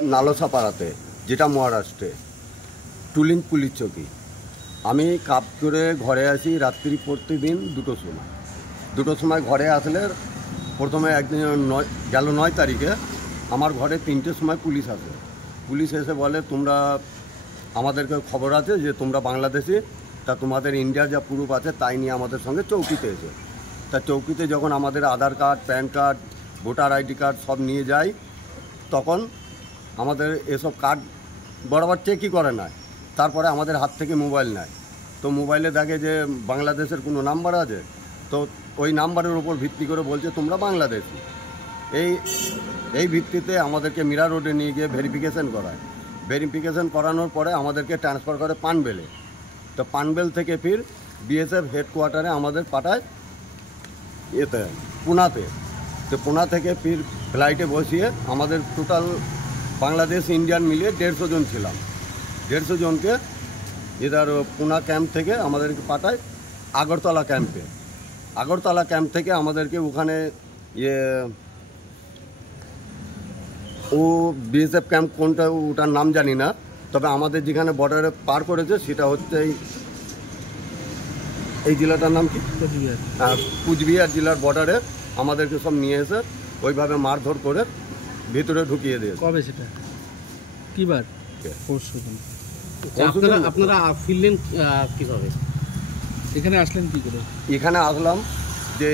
নালসাপাড়াতে, যেটা মহারাষ্ট্রে, tooling police চৌকি। আমি কাপ করে ঘরে আসি রাত্রি প্রতিদিন দুটোর সময় ঘরে আসলে প্রথমে একদিন গেল 9 তারিখে আমার ঘরে 3টের সময় পুলিশ আসে। পুলিশ এসে বলে, তোমরা আমাদেরকে খবর আছে যে তোমরা বাংলাদেশি, তা তোমাদের ইন্ডিয়ার যা প্রুফ আছে তাই নিয়ে আমাদের সঙ্গে চৌকিতে এসে। তা চৌকিতে যখন আমাদের Aadhaar card, PAN card, voter ID card সব নিয়ে যাই, তখন আমাদের এসব কার্ড বরাবর চেকই করে না। তারপরে আমাদের হাত থেকে মোবাইল নেয়, তো মোবাইলে দেখে যে বাংলাদেশের কোনো নাম্বার আছে, তো ওই নাম্বারের উপর ভিত্তি করে বলছে তোমরা বাংলাদেশি। এই ভিত্তিতে আমাদেরকে মীরা রোডে নিয়ে গিয়ে ভেরিফিকেশন করায়। ভেরিফিকেশন করানোর পরে আমাদেরকে ট্রান্সফার করে পানবেলে। তো পানবেল থেকে ফির বিএসএফ হেডকোয়ার্টারে আমাদের পাঠায় পুনাতে। তো পুনা থেকে ফির ফ্লাইটে বসিয়ে আমাদের টোটাল বাংলাদেশ ইন্ডিয়ান মিলিয়ে 150 জন ছিলাম। 150 জনকে এদের পুনা ক্যাম্প থেকে আমাদেরকে পাঠায় আগরতলা ক্যাম্পে। আগরতলা ক্যাম্প থেকে আমাদেরকে ওখানে ও বিএসএফ ক্যাম্প কোনটা ওটার নাম জানি না, তবে আমাদের যেখানে বর্ডারে পার করেছে সেটা হচ্ছে এই জেলাটার নাম কি, কুচবিহার জেলার বর্ডারে আমাদেরকে সব নিয়ে এসে ওইভাবে মারধর করে ভিতরে ঢুকিয়ে দিয়েছে। কবে সেটা, কিবার? পরশু। আপনারা ফিরলেন কিভাবে? এখানে আসলেন কি করে? এখানে আসলাম যে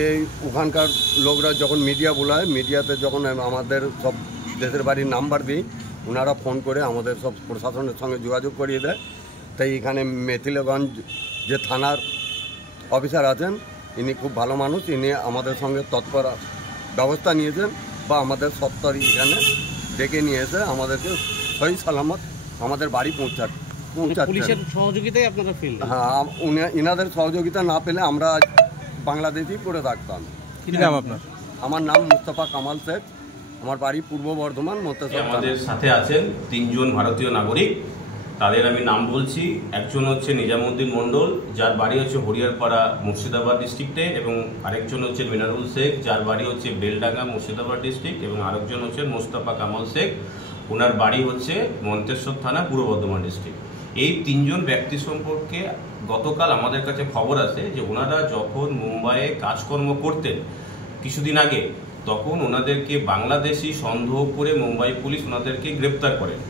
ওখানকার লোকরা যখন মিডিয়া বোলায়, মিডিয়াতে যখন আমাদের সব দেশের বাড়ির নাম্বার দিই, ওনারা ফোন করে আমাদের সব প্রশাসনের সঙ্গে যোগাযোগ করিয়ে দেয়। তাই এখানে মেথিলেগঞ্জ যে থানার অফিসার আছেন, ইনি খুব ভালো মানুষ, ইনি আমাদের সঙ্গে তৎপর ব্যবস্থা নিয়েছেন বা আমাদের সত্তর এখানে ডেকে নিয়ে এসে আমাদেরকে সহি সালামত আমাদের বাড়ি পৌঁছাচ্ছেন। পুলিশের সহযোগিতায় আপনারা ফিরলেন? হ্যাঁ, ইনাদের সহযোগিতা না পেলে আমরা বাংলাদেশই করে থাকতাম। কি নাম আপনার? আমার নাম মুস্তাফা কামাল শেখ, আমার বাড়ি পূর্ব বর্ধমান মন্তেশ্বর। আমাদের সাথে আছেন 3 জন ভারতীয় নাগরিক, তাদের আমি নাম বলছি। একজন হচ্ছে নিজামুদ্দিন মণ্ডল, যার বাড়ি হচ্ছে হরিয়ারপাড়া মুর্শিদাবাদ ডিস্ট্রিক্টে, এবং আরেকজন হচ্ছে মিনারুল শেখ, যার বাড়ি হচ্ছে বেলডাঙ্গা মুর্শিদাবাদ ডিস্ট্রিক্ট, এবং আরেকজন হচ্ছে মুস্তাফা কামাল শেখ, ওনার বাড়ি হচ্ছে মন্তেশ্বর থানা পূর্ব বর্ধমান ডিস্ট্রিক্ট। এই 3 জন ব্যক্তি সম্পর্কে গতকাল আমাদের কাছে খবর আছে যে ওনারা যখন মুম্বাইয়ে কাজকর্ম করতেন কিছুদিন আগে, তখন ওনাদেরকে বাংলাদেশি সন্দেহ করে মুম্বাই পুলিশ ওনাদেরকে গ্রেপ্তার করেন,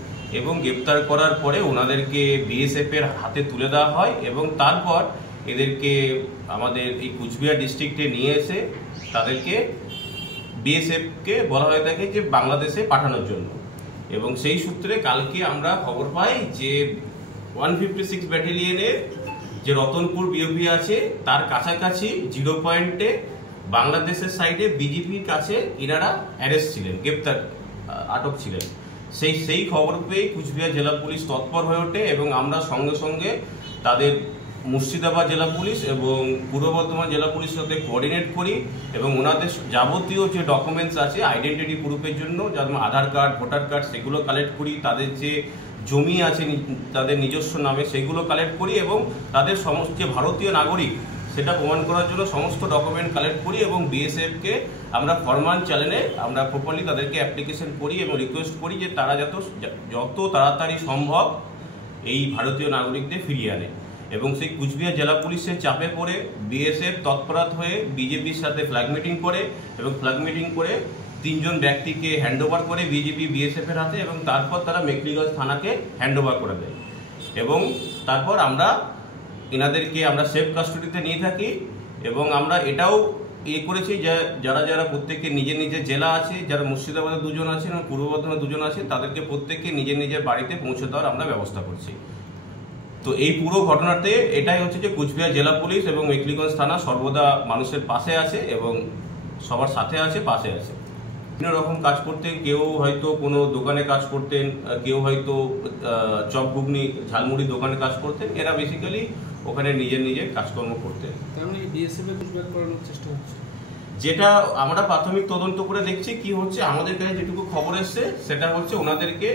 এবং গ্রেপ্তার করার পরে ওনাদেরকে বিএসএফের হাতে তুলে দেওয়া হয়, এবং তারপর এদেরকে আমাদের এই কুচবিহার ডিস্ট্রিক্টে নিয়ে এসে তাদেরকে বিএসএফকে বলা হয়ে থাকে যে বাংলাদেশে পাঠানোর জন্য। এবং সেই সূত্রে কালকে আমরা খবর পাই যে 156 ব্যাটালিয়নের যে রতনপুর বিওপি আছে তার কাছাকাছি 0 পয়েন্টে বাংলাদেশের সাইডে বিজেপির কাছে ইনারা অ্যারেস্ট ছিলেন, গ্রেপ্তার আটক ছিলেন। সেই খবর পেয়ে কুচবিহার জেলা পুলিশ তৎপর হয়ে ওঠে, এবং আমরা সঙ্গে সঙ্গে তাদের মুর্শিদাবাদ জেলা পুলিশ এবং পূর্ব বর্ধমান জেলা পুলিশের সাথে কোঅর্ডিনেট করি, এবং ওনাদের যাবতীয় যে ডকুমেন্টস আছে আইডেন্টিটি প্রুফের জন্য, যেমন আধার কার্ড, ভোটার কার্ড, সেগুলো কালেক্ট করি। তাদের যে জমি আছে তাদের নিজস্ব নামে সেগুলো কালেক্ট করি, এবং তাদের সমস্ত যে ভারতীয় নাগরিক সেটা প্রমাণ করার জন্য সমস্ত ডকুমেন্ট কালেক্ট করি, এবং বিএসএফকে আমরা ফরমান চ্যানেলে আমরা প্রপারলি তাদেরকে অ্যাপ্লিকেশন করি এবং রিকোয়েস্ট করি যে তারা যত তাড়াতাড়ি সম্ভব এই ভারতীয় নাগরিকদের ফিরিয়ে আনে। এবং সেই কুচবিহার জেলা পুলিশের চাপে পড়ে বিএসএফ তৎপরাত হয়ে বিজেপির সাথে ফ্ল্যাগ মিটিং করে, এবং ফ্ল্যাগ মিটিং করে 3 জন ব্যক্তিকে হ্যান্ডওভার করে বিজেপি বিএসএফের হাতে, এবং তারপর তারা মেখলিগঞ্জ থানাকে হ্যান্ডওভার করে দেয়। এবং তারপর আমরা এনাদেরকে আমরা সেফ কাস্টডিতে নিয়ে থাকি, এবং আমরা এটাও করেছি যে যারা প্রত্যেকে নিজের নিজের জেলা আছে, যারা মুর্শিদাবাদে 2 জন আছে এবং পূর্ব বর্ধমানে 2 জন আছে, তাদেরকে প্রত্যেককে নিজের নিজের বাড়িতে পৌঁছে দেওয়ার আমরা ব্যবস্থা করছি। তো এই পুরো ঘটনাতে এটাই হচ্ছে যে কুচবিহার জেলা পুলিশ এবং মেখলিগঞ্জ থানা সর্বদা মানুষের পাশে আছে এবং সবার সাথে আছে, পাশে আছে। বিভিন্ন রকম কাজ করতেন, কেউ হয়তো কোনো দোকানে কাজ করতেন, কেউ হয়তো চপ ঘুগনি ঝালমুড়ি দোকানে কাজ করতেন। এরা বেসিক্যালি ওখানে নিজের কাজকর্ম করতেন। যেটা আমরা প্রাথমিক তদন্ত করে দেখছি কি হচ্ছে, আমাদের কাছে যেটুকু খবর এসছে সেটা হচ্ছে ওনাদেরকে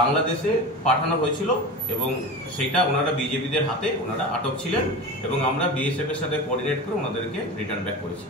বাংলাদেশে পাঠানো হয়েছিল, এবং সেটা ওনারা বিজেপিদের হাতে ওনারা আটক ছিলেন, এবং আমরা বিএসএফ এর সাথে কোঅর্ডিনেট করে ওনাদেরকে রিটার্ন ব্যাক করেছি।